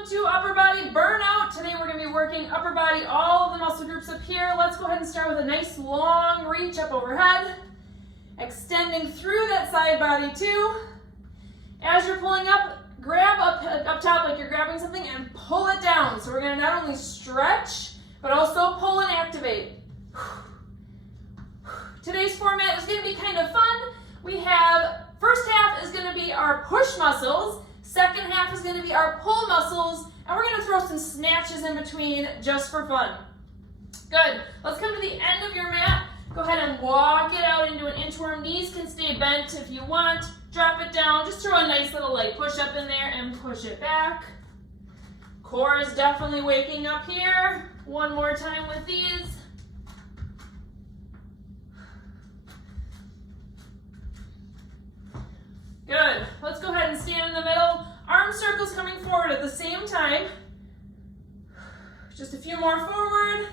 Welcome to upper body burnout. Today we're going to be working upper body, all of the muscle groups up here. Let's go ahead and start with a nice long reach up overhead, extending through that side body too. As you're pulling up, grab up top like you're grabbing something and pull it down. So we're going to not only stretch, but also pull and activate. Today's format is going to be kind of fun. We have, first half is going to be our push muscles. Second half is going to be our pull muscles, and we're going to throw some snatches in between just for fun. Good. Let's come to the end of your mat. Go ahead and walk it out into an inchworm. Knees can stay bent if you want. Drop it down. Just throw a nice little light push up in there and push it back. Core is definitely waking up here. One more time with these. Good. Let's go ahead and stand in the middle. Arm circles coming forward at the same time. Just a few more forward.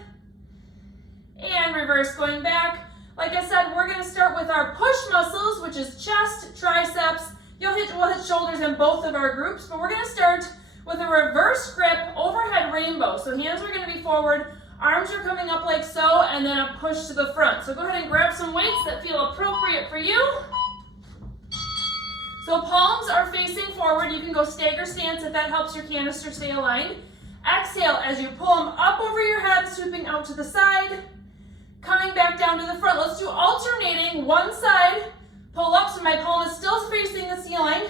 And reverse going back. Like I said, we're going to start with our push muscles, which is chest, triceps. We'll hit shoulders in both of our groups, but we're going to start with a reverse grip overhead rainbow. So hands are going to be forward, arms are coming up like so, and then a push to the front. So go ahead and grab some weights that feel appropriate for you. So palms are facing forward. You can go stagger stance if that helps your canister stay aligned. Exhale as you pull them up over your head, swooping out to the side, coming back down to the front. Let's do alternating. One side, pull up so my palm is still facing the ceiling,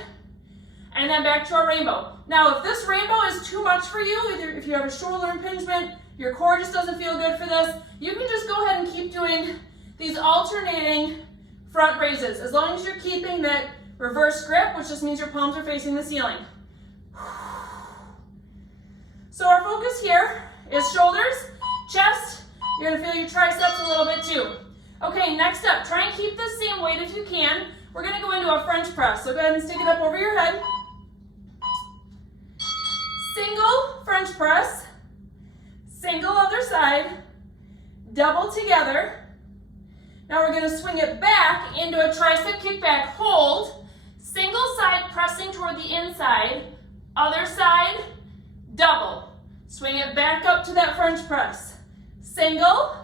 and then back to our rainbow. Now, if this rainbow is too much for you, either if you have a shoulder impingement, your core just doesn't feel good for this, you can just go ahead and keep doing these alternating front raises, as long as you're keeping that reverse grip, which just means your palms are facing the ceiling. So our focus here is shoulders, chest. You're gonna feel your triceps a little bit too. Okay, next up, try and keep the same weight if you can. We're gonna go into a French press. So go ahead and stick it up over your head. Single French press, single other side, double together. Now we're gonna swing it back into a tricep kickback hold. Single side pressing toward the inside, other side, double. Swing it back up to that French press. Single,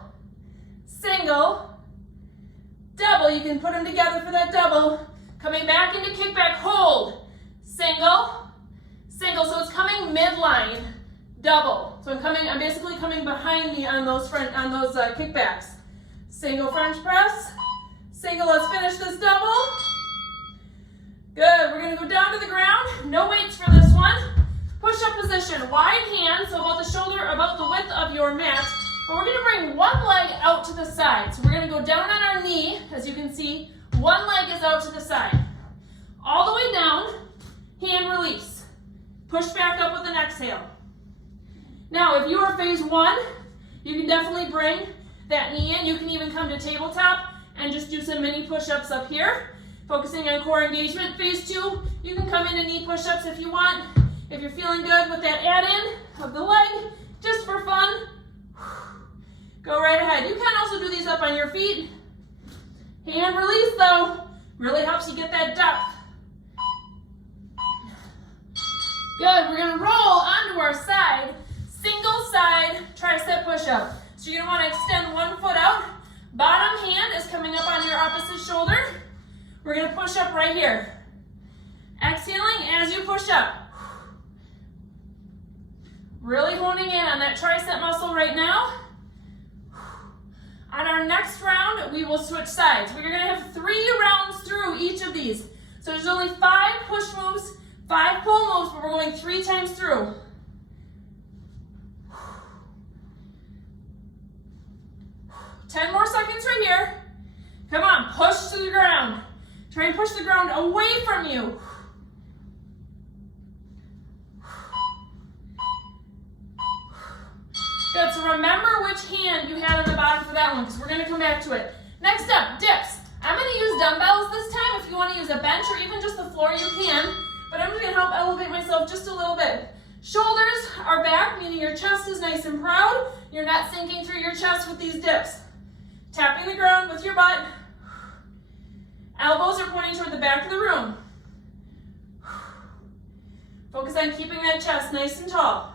single, double. You can put them together for that double. Coming back into kickback hold. Single, single. So it's coming midline, double. So I'm basically coming behind me on those kickbacks. Single French press, single. Let's finish this double. Good, we're gonna go down to the ground. No weights for this one. Push-up position, wide hands, so about the shoulder, about the width of your mat. But we're gonna bring one leg out to the side. So we're gonna go down on our knee. As you can see, one leg is out to the side. All the way down, hand release. Push back up with an exhale. Now, if you are phase one, you can definitely bring that knee in. You can even come to tabletop and just do some mini push-ups up here. Focusing on core engagement. Phase two, you can come into knee push-ups if you want. If you're feeling good with that add-in of the leg, just for fun, go right ahead. You can also do these up on your feet. Hand release though, really helps you get that depth. Good, we're gonna roll onto our side, single side tricep push-up. So you're gonna wanna extend one foot out. Bottom hand is coming up on your opposite shoulder. We're gonna push up right here. Exhaling as you push up. Really honing in on that tricep muscle right now. On our next round, we will switch sides. We're gonna have 3 rounds through each of these. So there's only 5 push moves, 5 pull moves, but we're going 3 times through. 10 more seconds right here. Come on, push to the ground. Try and push the ground away from you. Good, so remember which hand you had on the bottom for that one, because we're gonna come back to it. Next up, dips. I'm gonna use dumbbells this time. If you wanna use a bench or even just the floor, you can. But I'm just gonna help elevate myself just a little bit. Shoulders are back, meaning your chest is nice and proud. You're not sinking through your chest with these dips. Tapping the ground with your butt. Elbows are pointing toward the back of the room. Focus on keeping that chest nice and tall.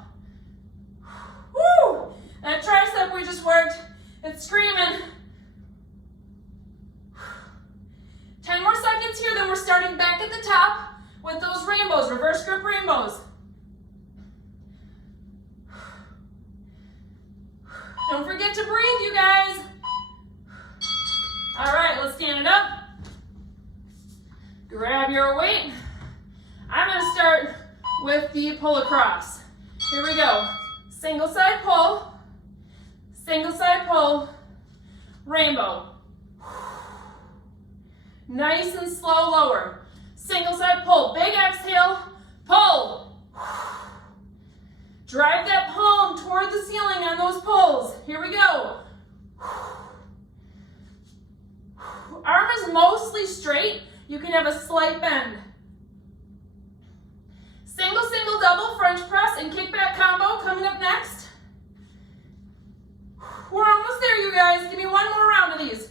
Woo! That tricep we just worked, it's screaming. 10 more seconds here, then we're starting back at the top with those rainbows, reverse grip rainbows. Don't forget to breathe, you guys. All right, let's stand it up. Grab your weight. I'm gonna start with the pull across. Here we go. Single side pull, rainbow. Nice and slow lower. Single side pull, big exhale, pull. Drive that palm toward the ceiling on those pulls. Here we go. Arm is mostly straight. You can have a slight bend. Single, single, double, French press and kickback combo coming up next. We're almost there, you guys. Give me one more round of these.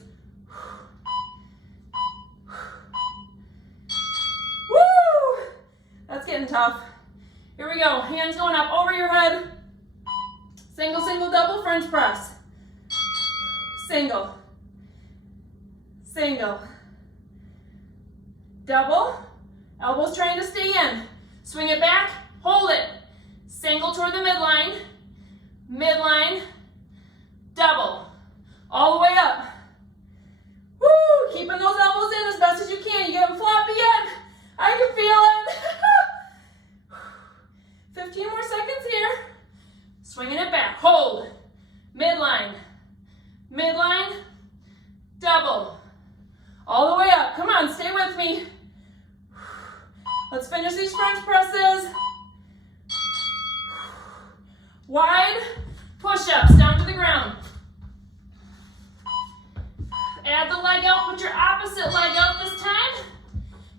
Woo! That's getting tough. Here we go. Hands going up over your head. Single, single, double, French press. Single. Single. Double. Elbows trying to stay in. Swing it back. Hold it. Single toward the midline. Midline. Double. All the way up. Woo! Keeping those elbows in as best as you can. You get them floppy yet? I can feel it. 15 more seconds here. Swinging it back. Hold. Midline. Midline. Double. All the way up. Come on, stay with me. Let's finish these French presses. Wide push-ups down to the ground. Add the leg out, put your opposite leg out this time.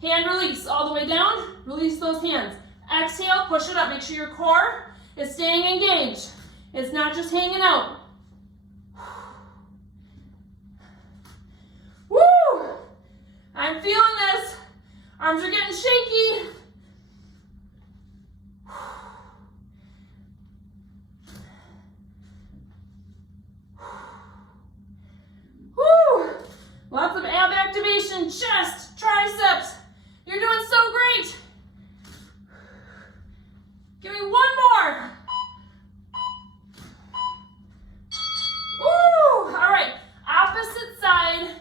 Hand release all the way down. Release those hands. Exhale, push it up. Make sure your core is staying engaged. It's not just hanging out. Woo! I'm feeling this. Arms are getting shaky. Woo! Lots of ab activation, chest, triceps. You're doing so great. Give me one more. Woo! All right, opposite side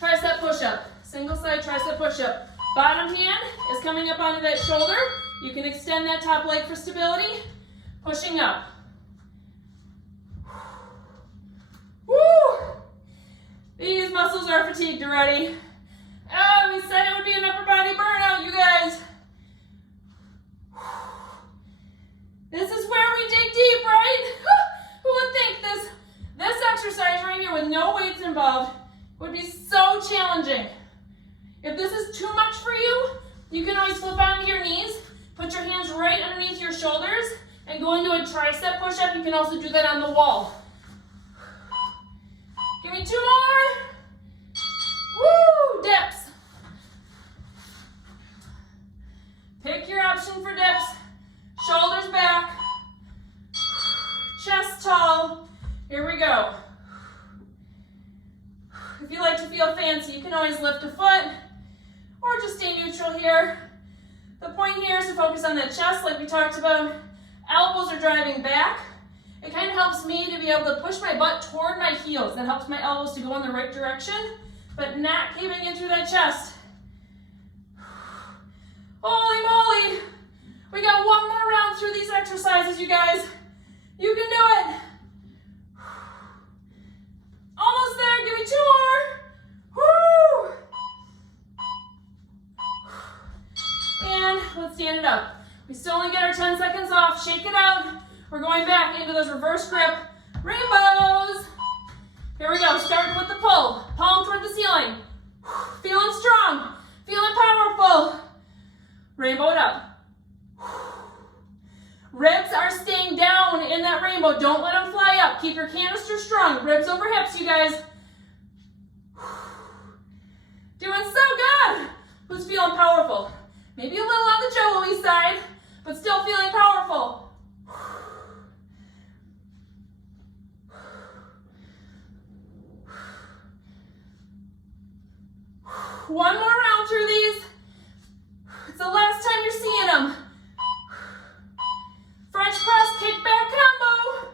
tricep push-up. Single side tricep push-up. Bottom hand is coming up onto that shoulder. You can extend that top leg for stability. Pushing up. Woo! These muscles are fatigued already. Oh, we said it would be an upper body burnout, you guys. This is where we dig deep, right? Who would think this exercise right here with no weights involved would be so challenging? If this is too much for you, you can always flip onto your knees, put your hands right underneath your shoulders, and go into a tricep push-up. You can also do that on the wall. Give me two more. Woo! Dips. Pick your option for dips. Shoulders back. Chest tall. Here we go. If you like to feel fancy, you can always lift a foot or just stay neutral here. The point here is to focus on the chest like we talked about. Elbows are driving back. It kind of helps me to be able to push my butt toward my heels. That helps my elbows to go in the right direction, but not caving in through that chest. Holy moly! We got one more round through these exercises, you guys. You can do it. Almost there. Give me two more. Woo! And let's stand it up. We still only get our 10 seconds off. Shake it out. We're going back into those reverse grip rainbows. Here we go. Starting with the pull. Palm toward the ceiling. Feeling strong. Feeling powerful. Rainbow it up. Ribs are staying down in that rainbow. Don't let them fly up. Keep your canister strong. Ribs over hips, you guys. Doing so good. Who's feeling powerful? Maybe a little on the Joey side. but still feeling powerful. One more round through these. It's the last time you're seeing them. French press, kick back combo.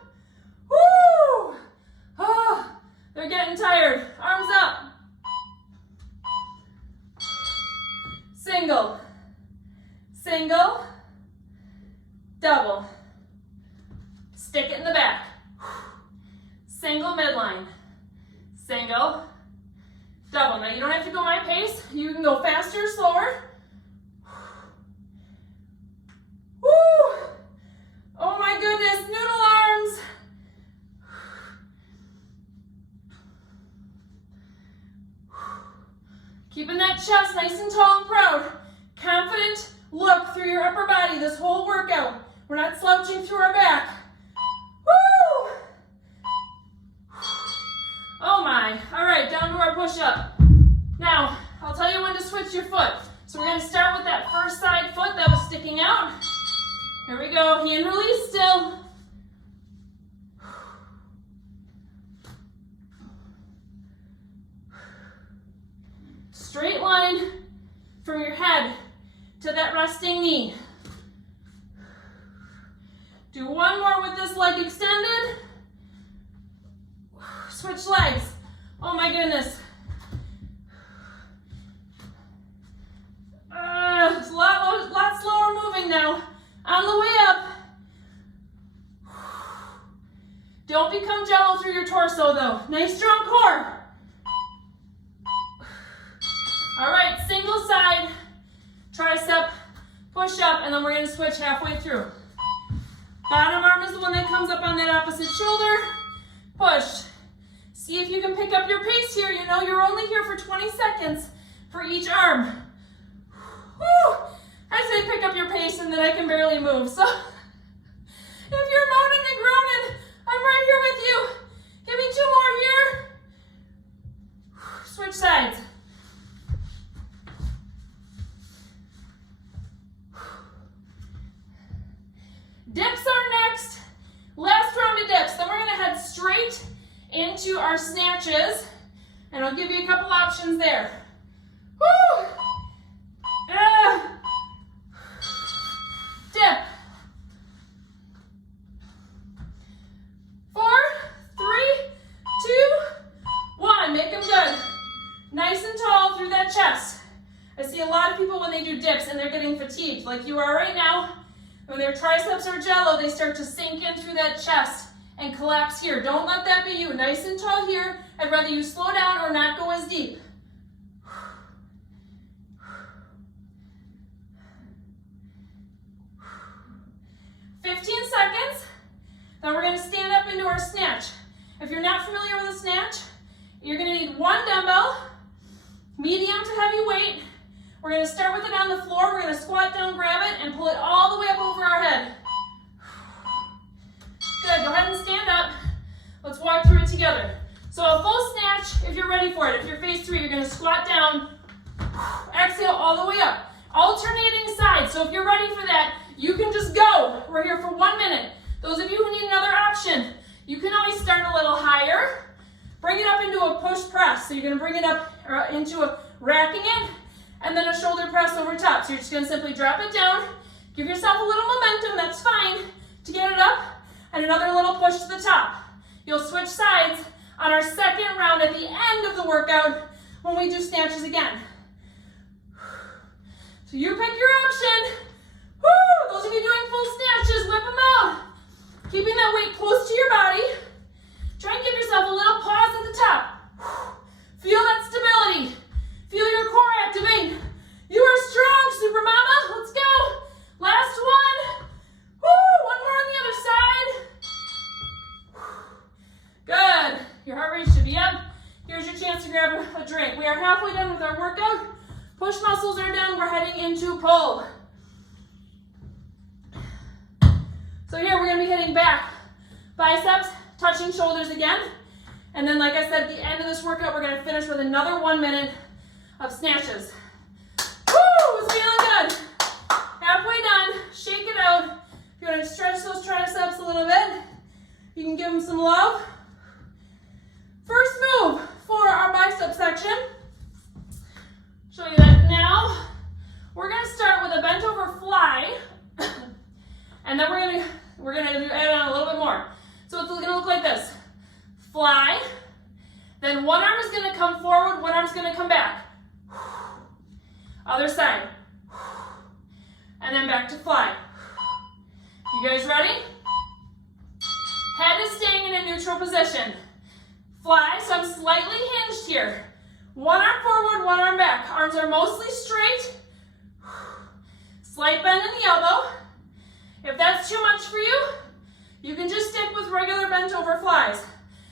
Woo! Oh, they're getting tired. Arms up. Single, single, double. Stick it in the back. Single midline. Single, double. Now you don't have to go my pace. You can go faster or slower. Woo! Oh my goodness, noodle arms. Keeping that chest nice and tall and proud. Confident look through your upper body this whole workout. We're not slouching through our back. Woo! Oh my. All right, down to our push-up. Now, I'll tell you when to switch your foot. So we're going to start with that first side foot that was sticking out. Here we go. Hand release still. Straight line from your head to that resting knee. Do one more with this leg extended. Switch legs. Oh my goodness. It's a lot slower moving now. On the way up. Don't become jello through your torso though. Nice strong core. All right, single side, tricep, push up, and then we're gonna switch halfway through. Bottom arm is the one that comes up on that opposite shoulder. Push. See if you can pick up your pace here. You know you're only here for 20 seconds for each arm. Whew. I say pick up your pace and then I can barely move. So if you're moaning and groaning, I'm right here with you. Give me 2 more here. Switch sides. Dips are next. Last round of dips. Then we're going to head straight into our snatches. And I'll give you a couple options there. Woo! Dip. 4, 3, 2, 1. Make them good. Nice and tall through that chest. I see a lot of people when they do dips and they're getting fatigued, like you are right now. When their triceps are jello, they start to sink in through that chest and collapse here. Don't let that be you. Nice and tall here. I'd rather you slow down or not go as deep. 15 seconds. Then we're going to stand up into our snatch. If you're not familiar with a snatch, you're going to need 1 dumbbell, medium to heavy weight. We're going to start with it on the floor. We're going to squat down, grab it, and pull it all the way up over our head. Good. Go ahead and stand up. Let's walk through it together. So a full snatch if you're ready for it. If you're phase 3, you're going to squat down, exhale all the way up. Alternating sides. So if you're ready for that, you can just go. We're here for 1 minute. Those of you who need another option, you can always start a little higher. Bring it up into a push press. So you're going to bring it up into a racking it, and then a shoulder press over top. So you're just going to simply drop it down. Give yourself a little momentum, that's fine, to get it up, and another little push to the top. You'll switch sides on our second round at the end of the workout when we do snatches again. So you pick your option. Woo! Those of you doing full snatches, whip them out. Keeping that weight close to your body. Try and give yourself a little pause at the top. Feel that stability. Feel your core activate. You are strong, Super Mama. Let's go. Last one. Woo! One more on the other side. Good. Your heart rate should be up. Here's your chance to grab a drink. We are halfway done with our workout. Push muscles are done. We're heading into pull. So here we're going to be hitting back, biceps, touching shoulders again. And then, like I said, at the end of this workout, we're going to finish with another 1 minute of snatches. Woo! It's feeling good. Halfway done. Shake it you want to stretch those triceps a little bit, you can give them some love. First move for our bicep section. Show you that now. We're going to start with a bent over fly, and then we're gonna add on a little bit more. So it's going to look like this: fly, then one arm is going to come forward, one arm is going to come back. Other side, and then back to fly. You guys ready? Head is staying in a neutral position. Fly, so I'm slightly hinged here. One arm forward, one arm back. Arms are mostly straight. Slight bend in the elbow. If that's too much for you, you can just stick with regular bent over flies.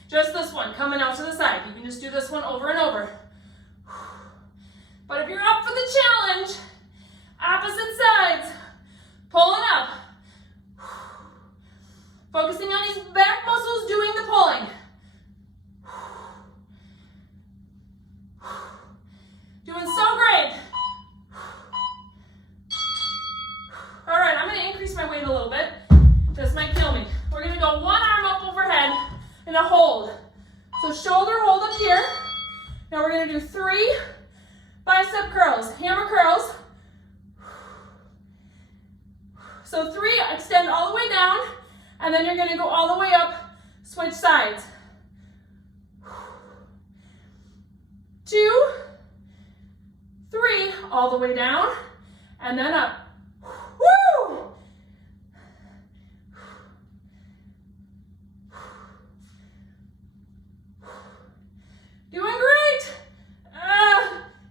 Just this one, coming out to the side. You can just do this one over and over. But if you're up for the challenge, opposite sides, pulling up. Focusing on these back muscles doing the pulling. Doing so great. All right, I'm going to increase my weight a little bit. This might kill me. We're going to go one arm up overhead and a hold. So shoulder hold up here. Now we're going to do 3 bicep curls, hammer curls. So 3, extend all the way down, and then you're going to go all the way up, switch sides. 2, 3, all the way down, and then up. Woo! Doing great.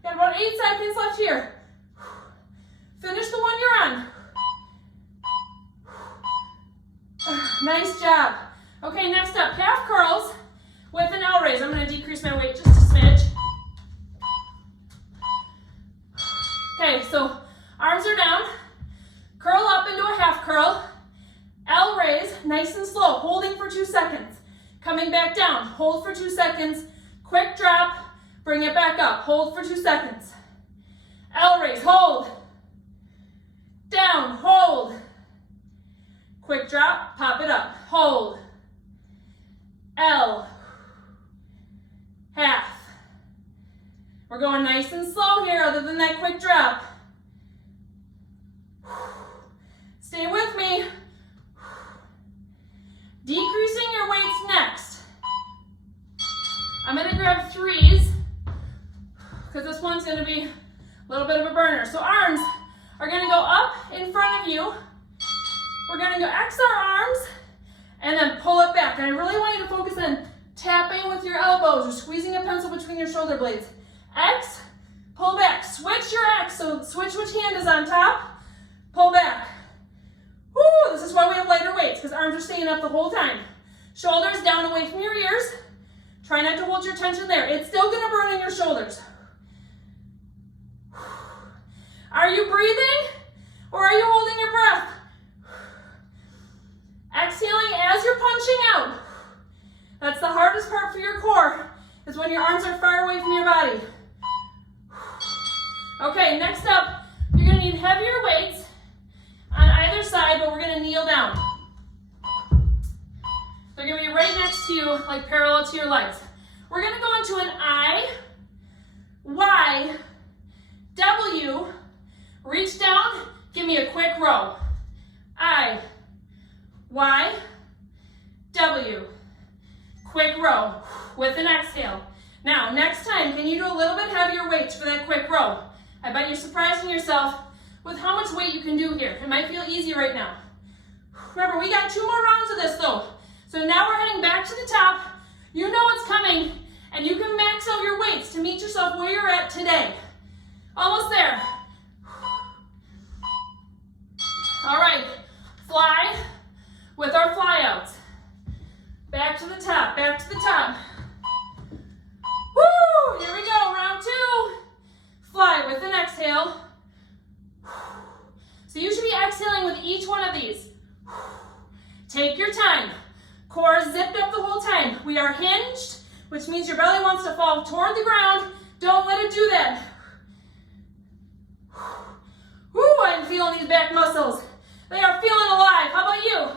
Got about 8 seconds left here. Finish the one you're on. Nice job. Okay, next up, half curls with an L raise. I'm going to decrease my weight just a smidge. Okay, so arms are down. Curl up into a half curl. L raise, nice and slow, holding for 2 seconds. Coming back down, hold for 2 seconds. Quick drop, bring it back up. Hold for 2 seconds. L raise, hold. Down, hold. Quick drop, pop it up, hold. L. Half. We're going nice and slow here other than that quick drop. Stay with me. Decreasing your weights next. I'm going to grab 3s because this one's going to be a little bit of a burner. So arms are going to go up in front of you. We're going to go X our arms and then pull it back. And I really want you to focus on tapping with your elbows or squeezing a pencil between your shoulder blades. X, pull back. Switch your X. So switch which hand is on top. Pull back. Woo, this is why we have lighter weights, because arms are staying up the whole time. Shoulders down away from your ears. Try not to hold your tension there. It's still going to burn in your shoulders. Are you breathing or are you holding your breath? Exhaling as you're punching out. That's the hardest part for your core, is when your arms are far away from your body. Okay, next up, you're going to need heavier weights on either side, but we're going to kneel down. They're going to be right next to you, like parallel to your legs. We're going to go into an I, Y, W, reach down, give me a quick row. I, Y, W, quick row with an exhale. Now, next time, can you do a little bit heavier weights for that quick row? I bet you're surprising yourself with how much weight you can do here. It might feel easy right now. Remember, we got 2 more rounds of this though. So now we're heading back to the top. You know what's coming, and you can max out your weights to meet yourself where you're at today. Almost there. All right, fly with our fly outs. Back to the top, back to the top. Woo, here we go, round 2. Fly with an exhale. So you should be exhaling with each one of these. Take your time. Core is zipped up the whole time. We are hinged, which means your belly wants to fall toward the ground. Don't let it do that. Woo, I'm feeling these back muscles. They are feeling alive. How about you?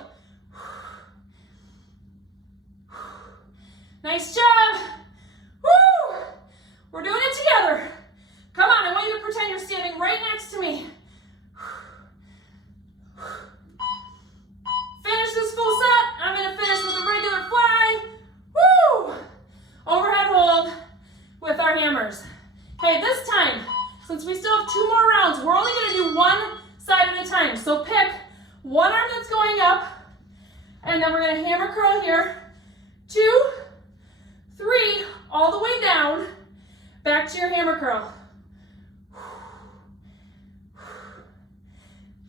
Nice job. Woo! We're doing it together. Come on, I want you to pretend you're standing right next to me. Finish this full set. I'm going to finish with a regular fly. Woo! Overhead hold with our hammers. Okay, this time, since we still have 2 more rounds, we're only going to do one side at a time. So pick one arm that's going up, and then we're going to hammer curl here. 2, 3, all the way down, back to your hammer curl.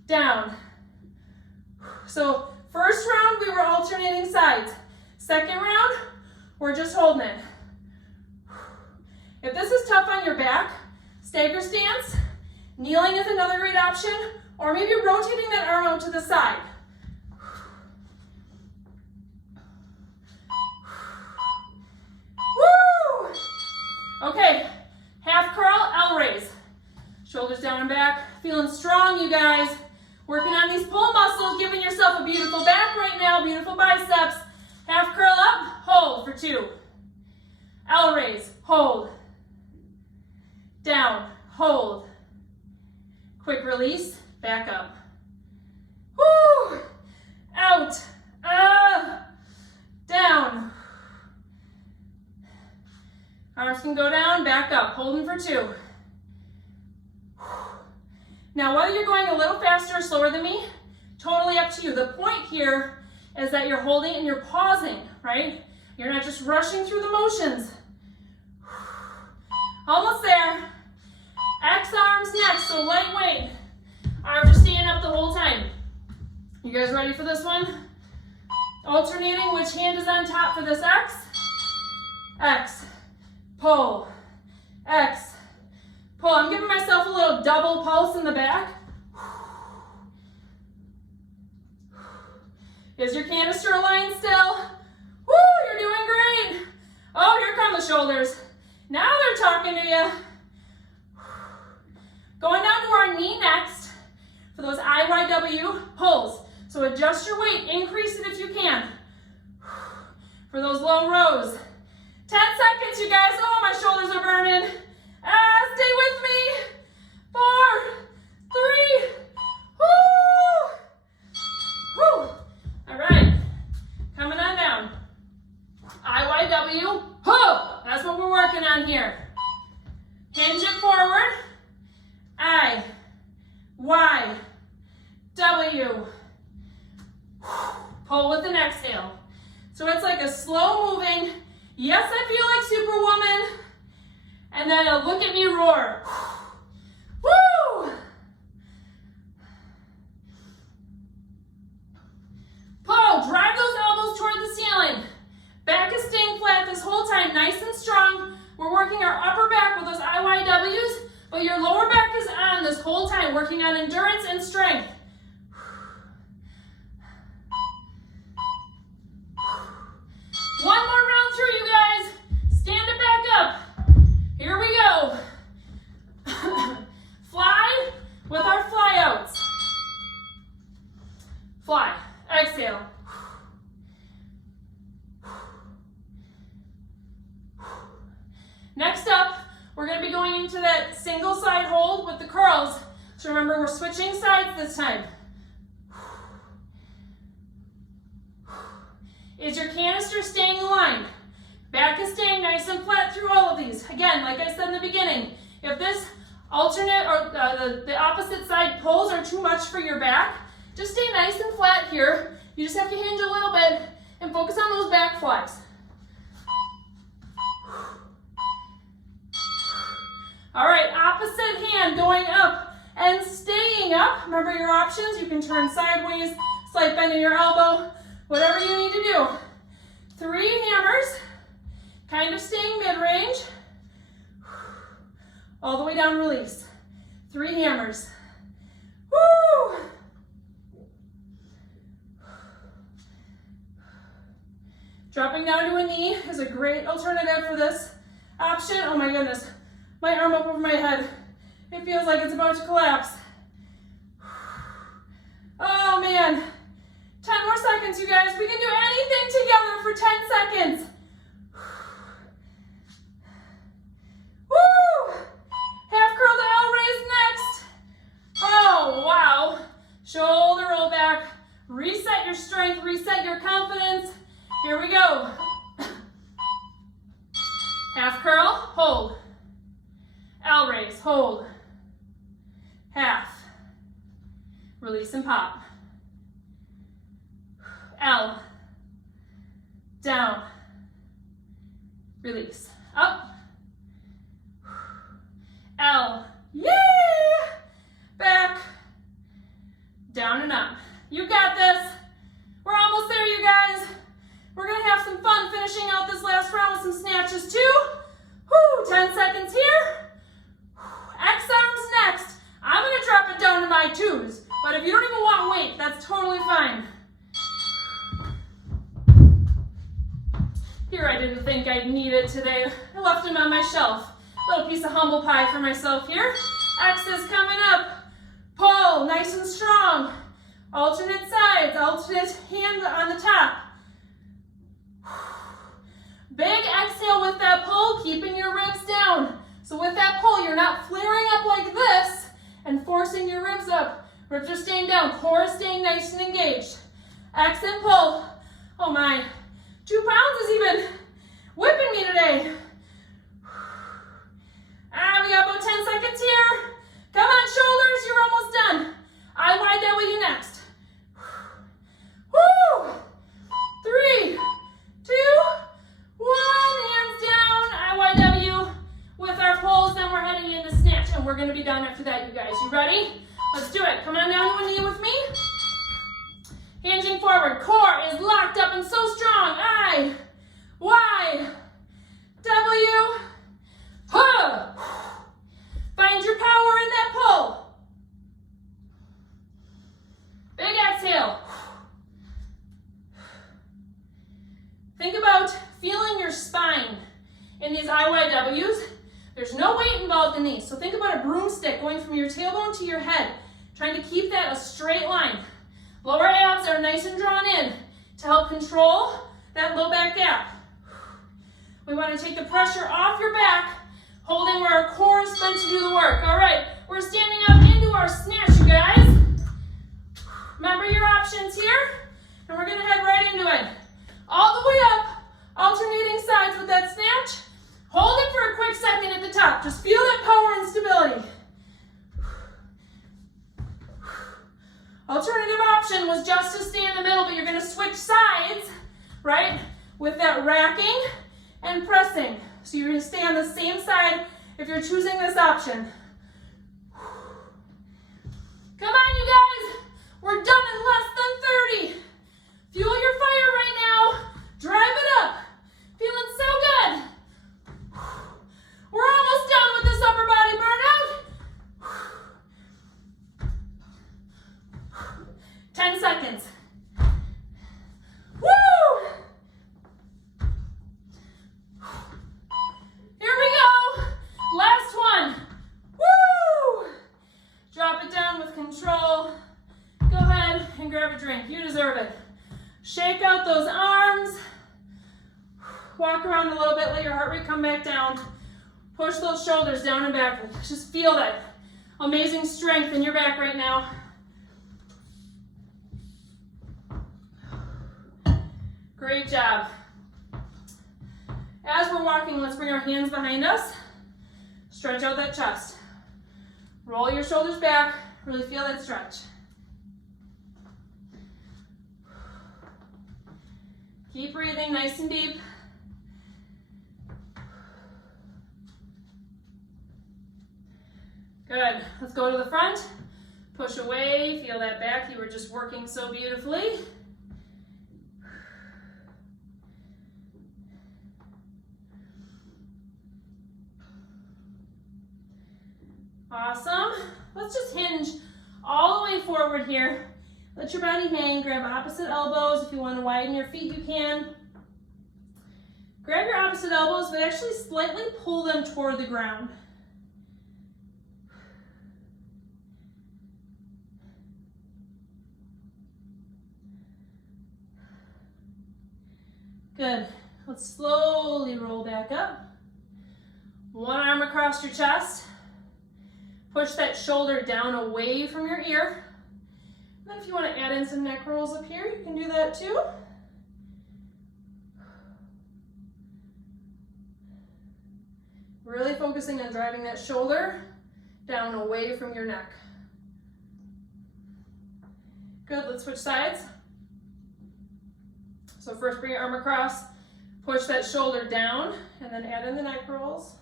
Down. So first round, we were alternating sides. Second round, we're just holding it. If this is tough on your back, stagger stance, kneeling is another great option, or maybe rotating that arm out to the side. Woo! Okay, half curl, L raise. Shoulders down and back, feeling strong, you guys. Working on these pull muscles, giving yourself a beautiful back right now, beautiful biceps. Half curl up, hold for 2. L raise, hold. Down, hold. Quick release, back up. Woo! Out, down. Arms can go down, back up, holding for 2. Now, whether you're going a little faster or slower than me, totally up to you. The point here is that you're holding and you're pausing, right? You're not just rushing through the motions. Almost there. X arms next, so lightweight. Arms are staying up the whole time. You guys ready for this one? Alternating, which hand is on top for this X? X, pull, X, pull. I'm giving myself a little double pulse in the back. Is your canister aligned still? Woo, you're doing great. Oh, here come the shoulders. Now they're talking to you. Going down to our knee next for those IYW pulls. So adjust your weight, increase it if you can. For those low rows. 10 seconds, you guys. Oh, my shoulders are burning. Stay with me. 4, 3, woo! Woo! All right, coming on down. IYW, ho! That's what we're working on here. Hinge it forward. I, Y, W. Pull with an exhale. So it's like a slow moving, yes, I feel like Superwoman, and then a look at me roar. Woo! Pull, drive those elbows toward the ceiling. Back is staying flat this whole time, nice and strong. We're working our upper back with those IYWs, but your lower back is on this whole time, working on endurance and strength. One more round through, you guys. Stand it back up. Here we go. Fly with our fly outs. Fly. Exhale. Next up, we're going to be going into that single side hold with the curls. So remember, we're switching sides this time. Is your canister staying aligned? Back is staying nice and flat through all of these. Again, like I said in the beginning, if this alternate or the opposite side pulls are too much for your back, just stay nice and flat here. You just have to hinge a little bit and focus on those back flies. All right, opposite hand going up and staying up. Remember your options. You can turn sideways, slight bend in your elbow, whatever you need to do. 3 hammers, kind of staying mid-range. All the way down, release. 3 hammers. Woo! Dropping down to a knee is a great alternative for this option. Oh my goodness, my arm up over my head. It feels like it's about to collapse. Oh Oh man. 10 more seconds, you guys. We can do anything together for 10 seconds. Woo! Half curl to L raise next. Oh, wow. Shoulder roll back. Reset your strength, reset your confidence. Here we go. Half curl, hold. L raise, hold. Half. Release and pop. L. Down. Release. Up. L. Yay! Back. Down and up. You got this. We're almost there, you guys. We're going to have some fun finishing out this last round with some snatches too. Whew, 10 seconds here. X arms next. I'm going to drop it down to my twos, but if you don't even want weight, that's totally fine. Here, I didn't think I'd need it today. I left them on my shelf. Little piece of humble pie for myself here. X is coming up. Pull, nice and strong. Alternate sides, alternate hand on the top. Big exhale with that pull, keeping your ribs down. So with that pull, you're not flaring up like this and forcing your ribs up. Ribs are staying down, core is staying nice and engaged. X and pull. Oh my, 2 pounds is even whipping me today. We got about 10 seconds here. Come on, shoulders, you're almost done. IYW next. Woo! 3, 2, 1, hands down, IYW with our pulls, then we're heading into snatch, and we're gonna be done after that, you guys. You ready? Let's do it. Come on down to a knee with me. Hinging forward, core is locked up and so strong. I, Y, W, huh. Find your power in that pull. Big exhale. Think about feeling your spine in these IYWs. There's no weight involved in these. So think about a broomstick going from your tailbone to your head, trying to keep that a straight line. Lower abs are nice and drawn in to help control that low back gap. We want to take the pressure off your back, holding where our core is meant to do the work. All right, we're standing up into our snatch, you guys. Remember your options here, and we're going to head right into it. All the way up, alternating sides with that snatch. Hold it for a quick second at the top. Just feel that power and stability. Alternative option was just to stay in the middle, but you're going to switch sides, right, with that racking and pressing. So you're going to stay on the same side if you're choosing this option. Come on, you guys. We're done in less than 30. Fuel your fire right now. Drive it up. Feeling so good. We're almost done with this upper body burnout. 10 seconds. Woo! Here we go. Last one. Woo! Drop it down with control. Go ahead and grab a drink. You deserve it. Shake out those arms. Walk around a little bit. Let your heart rate come back down. Push those shoulders down and back. Just feel that amazing strength in your back right now. Great job. As we're walking, let's bring our hands behind us. Stretch out that chest. Roll your shoulders back. Really feel that stretch. Keep breathing nice and deep. Good. Let's go to the front. Push away. Feel that back. You were just working so beautifully. Awesome. Let's just hinge all the way forward here. Let your body hang. Grab opposite elbows. If you want to widen your feet, you can. Grab your opposite elbows, but actually slightly pull them toward the ground. Good. Let's slowly roll back up. One arm across your chest. Push that shoulder down away from your ear. And then if you want to add in some neck rolls up here, you can do that too. Really focusing on driving that shoulder down away from your neck. Good, let's switch sides. So first bring your arm across, push that shoulder down, and then add in the neck rolls.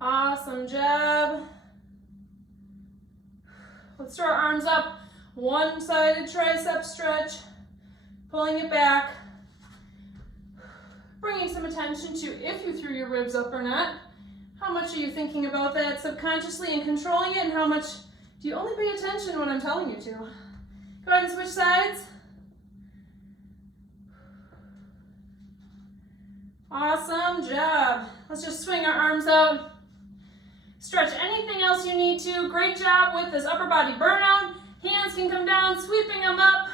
Awesome job. Let's throw our arms up. One-sided tricep stretch, pulling it back, bringing some attention to if you threw your ribs up or not. How much are you thinking about that subconsciously and controlling it, and how much do you only pay attention when I'm telling you to? Go ahead and switch sides. Awesome job. Let's just swing our arms out. Stretch anything else you need to. Great job with this upper body burnout. Hands can come down, sweeping them up.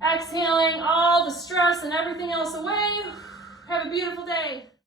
Exhaling all the stress and everything else away. Have a beautiful day.